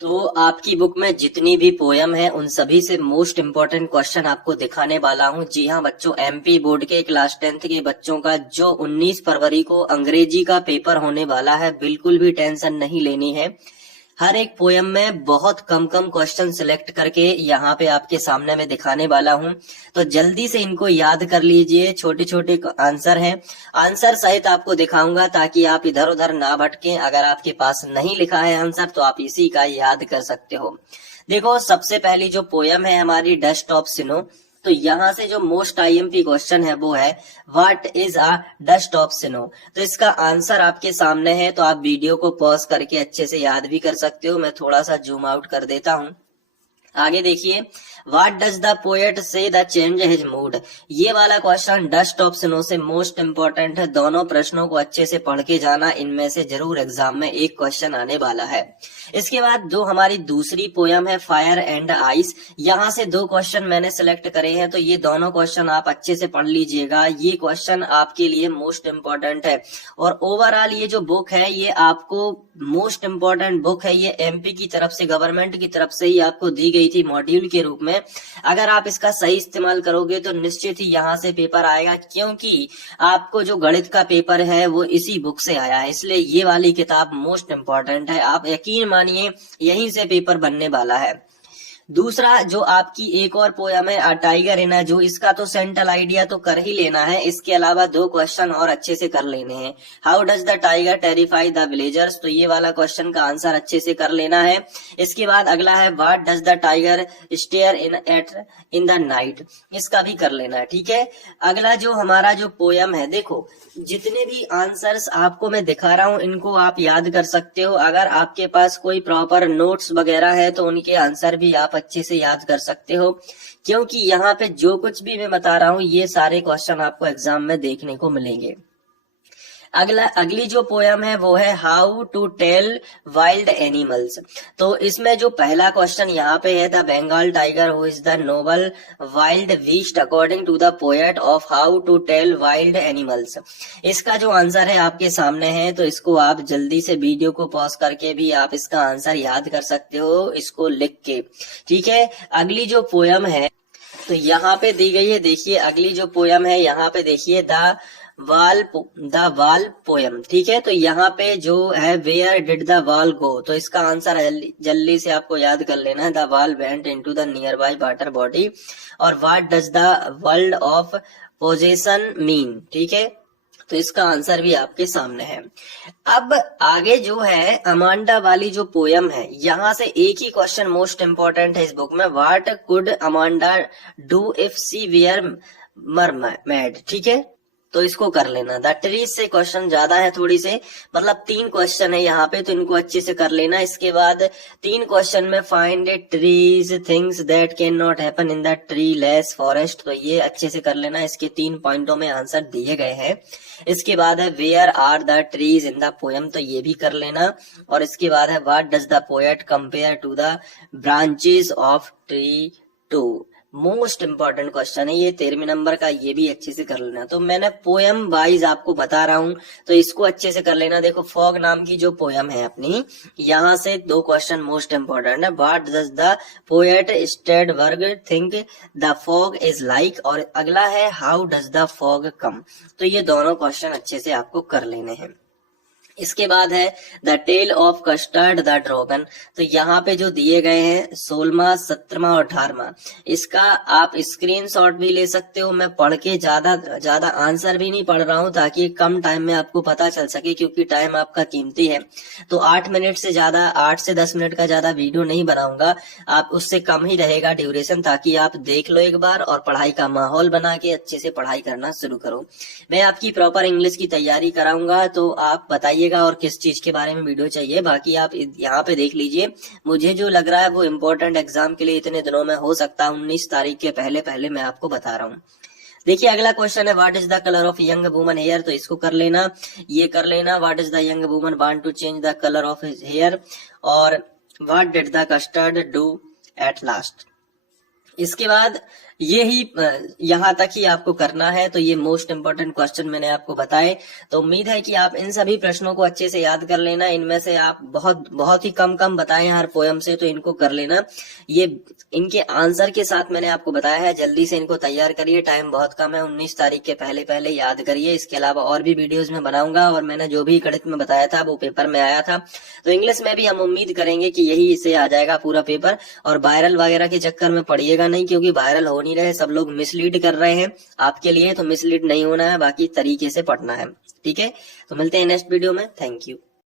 तो आपकी बुक में जितनी भी पोयम है उन सभी से मोस्ट इम्पोर्टेंट क्वेश्चन आपको दिखाने वाला हूं। जी हाँ बच्चों, एमपी बोर्ड के क्लास 10th के बच्चों का जो 19 फरवरी को अंग्रेजी का पेपर होने वाला है, बिल्कुल भी टेंशन नहीं लेनी है। हर एक पोयम में बहुत कम कम क्वेश्चन सिलेक्ट करके यहाँ पे आपके सामने मैं दिखाने वाला हूँ। तो जल्दी से इनको याद कर लीजिए, छोटे छोटे आंसर हैं, आंसर सहित आपको दिखाऊंगा ताकि आप इधर उधर ना भटकें। अगर आपके पास नहीं लिखा है आंसर तो आप इसी का याद कर सकते हो। देखो, सबसे पहली जो पोयम है हमारी डस्ट ऑफ स्नो, तो यहाँ से जो मोस्ट आईएमपी क्वेश्चन है वो है what is a dust of snow. तो इसका आंसर आपके सामने है, तो आप वीडियो को पॉज करके अच्छे से याद भी कर सकते हो। मैं थोड़ा सा जूम आउट कर देता हूँ। आगे देखिए, व्हाट डज द पोएट से द चेंज हिज मूड। ये वाला क्वेश्चन डस्ट ऑफ स्नो से मोस्ट इंपॉर्टेंट है। दोनों प्रश्नों को अच्छे से पढ़ के जाना, इनमें से जरूर एग्जाम में एक क्वेश्चन आने वाला है। इसके बाद जो हमारी दूसरी पोयम है फायर एंड आइस, यहाँ से दो क्वेश्चन मैंने सिलेक्ट करे हैं, तो ये दोनों क्वेश्चन आप अच्छे से पढ़ लीजिएगा। ये क्वेश्चन आपके लिए मोस्ट इंपॉर्टेंट है। और ओवरऑल ये जो बुक है ये आपको मोस्ट इंपॉर्टेंट बुक है। ये एमपी की तरफ से, गवर्नमेंट की तरफ से ही आपको दी गई थी मॉड्यूल के रूप में। अगर आप इसका सही इस्तेमाल करोगे तो निश्चित ही यहाँ से पेपर आएगा, क्योंकि आपको जो गणित का पेपर है वो इसी बुक से आया है। इसलिए ये वाली किताब मोस्ट इंपॉर्टेंट है। आप यकीन मानिए यहीं से पेपर बनने वाला है। दूसरा जो आपकी एक और पोयम है टाइगर इन अ जू, इसका तो सेंट्रल आइडिया तो कर ही लेना है। इसके अलावा दो क्वेश्चन और अच्छे से कर लेने हैं। How does the tiger terrify the villagers, तो ये वाला क्वेश्चन का आंसर अच्छे से कर लेना है। इसके बाद अगला है what does the tiger stare in the night, इसका भी कर लेना है। ठीक है, अगला जो हमारा जो पोयम है, देखो जितने भी आंसर्स आपको मैं दिखा रहा हूं इनको आप याद कर सकते हो। अगर आपके पास कोई प्रॉपर नोट्स वगैरह है तो उनके आंसर भी आप अच्छे से याद कर सकते हो, क्योंकि यहाँ पे जो कुछ भी मैं बता रहा हूँ ये सारे क्वेश्चन आपको एग्जाम में देखने को मिलेंगे। अगली जो पोयम है वो है how to tell wild animals. तो इसमें जो पहला क्वेश्चन यहाँ पे है, the Bengal tiger who is the noble wild beast according to the poet of how to tell wild animals. इसका जो आंसर है आपके सामने है, तो इसको आप जल्दी से वीडियो को पॉज करके भी आप इसका आंसर याद कर सकते हो, इसको लिख के। ठीक है, अगली जो पोयम है तो यहाँ पे दी गई है, देखिए अगली जो पोयम है यहाँ पे देखिए द वाल पोयम। ठीक है, तो यहाँ पे जो है वेयर डिड द वाल गो, तो इसका आंसर जल्दी से आपको याद कर लेना है। The wall went into the nearby water body. और what does the world of possession mean. ठीक है, तो इसका आंसर भी आपके सामने है। अब आगे जो है अमांडा वाली जो पोयम है, यहाँ से एक ही क्वेश्चन मोस्ट इंपॉर्टेंट है इस बुक में। What could Amanda do if she were mermaid. ठीक है, तो इसको कर लेना। द ट्रीज से क्वेश्चन ज्यादा है थोड़ी से, मतलब 3 क्वेश्चन है यहाँ पे, तो इनको अच्छे से कर लेना। इसके बाद 3 क्वेश्चन में find trees things that can not happen in the tree less forest, तो ये अच्छे से कर लेना। इसके 3 पॉइंटों में आंसर दिए गए हैं। इसके बाद है where are the trees in the poem, तो ये भी कर लेना। और इसके बाद है what does the poet compare to the branches of tree to. Most important question है ये, 13वें नंबर का, ये भी अच्छे से कर लेना। तो मैंने पोयम वाइज आपको बता रहा हूं, तो इसको अच्छे से कर लेना। देखो फॉग नाम की जो पोयम है अपनी, यहाँ से 2 क्वेश्चन मोस्ट इंपॉर्टेंट है। What does the poet Sandburg think the fog is like, और अगला है how does the fog come. तो ये दोनों क्वेश्चन अच्छे से आपको कर लेने हैं। इसके बाद है the tale of Custard the dragon, तो यहाँ पे जो दिए गए हैं 16वां 17वां और 18वां, इसका आप स्क्रीनशॉट भी ले सकते हो। मैं पढ़ के ज्यादा आंसर भी नहीं पढ़ रहा हूँ, ताकि कम टाइम में आपको पता चल सके, क्योंकि टाइम आपका कीमती है। तो 8 मिनट से ज्यादा, 8 से 10 मिनट का ज्यादा वीडियो नहीं बनाऊंगा, आप उससे कम ही रहेगा ड्यूरेशन, ताकि आप देख लो एक बार और पढ़ाई का माहौल बना के अच्छे से पढ़ाई करना शुरू करो। मैं आपकी प्रॉपर इंग्लिश की तैयारी कराऊंगा, तो आप बताइए और किस चीज के बारे में वीडियो चाहिए। बाकी आप यहाँ पे देख लीजिए, मुझे जो लग रहा है वो इम्पोर्टेंट एग्जाम के लिए इतने दिनों में हो सकता है, 19 तारीख के पहले पहले मैं आपको बता रहा हूँ। देखिए अगला क्वेश्चन है what is the colour of young woman hair, तो इसको कर लेना, ये कर लेना। What is the young woman want to change the colour of his hair, और what did the custard do at last. इसके बाद यही यहाँ तक ही आपको करना है। तो ये मोस्ट इम्पोर्टेंट क्वेश्चन मैंने आपको बताए। तो उम्मीद है कि आप इन सभी प्रश्नों को अच्छे से याद कर लेना। इनमें से आप बहुत ही कम बताए हर पोयम से, तो इनको कर लेना। ये इनके आंसर के साथ मैंने आपको बताया है, जल्दी से इनको तैयार करिए, टाइम बहुत कम है, 19 तारीख के पहले याद करिए। इसके अलावा और भी वीडियोज में बनाऊंगा, और मैंने जो भी गणित में बताया था वो पेपर में आया था। तो इंग्लिश में भी हम उम्मीद करेंगे कि यही इससे आ जाएगा पूरा पेपर। और वायरल वगैरह के चक्कर में पड़िएगा नहीं, क्योंकि वायरल हो नहीं रहे, सब लोग मिसलीड कर रहे हैं आपके लिए। तो मिसलीड नहीं होना है, बाकी तरीके से पढ़ना है। ठीक है, तो मिलते हैं नेक्स्ट वीडियो में। Thank you.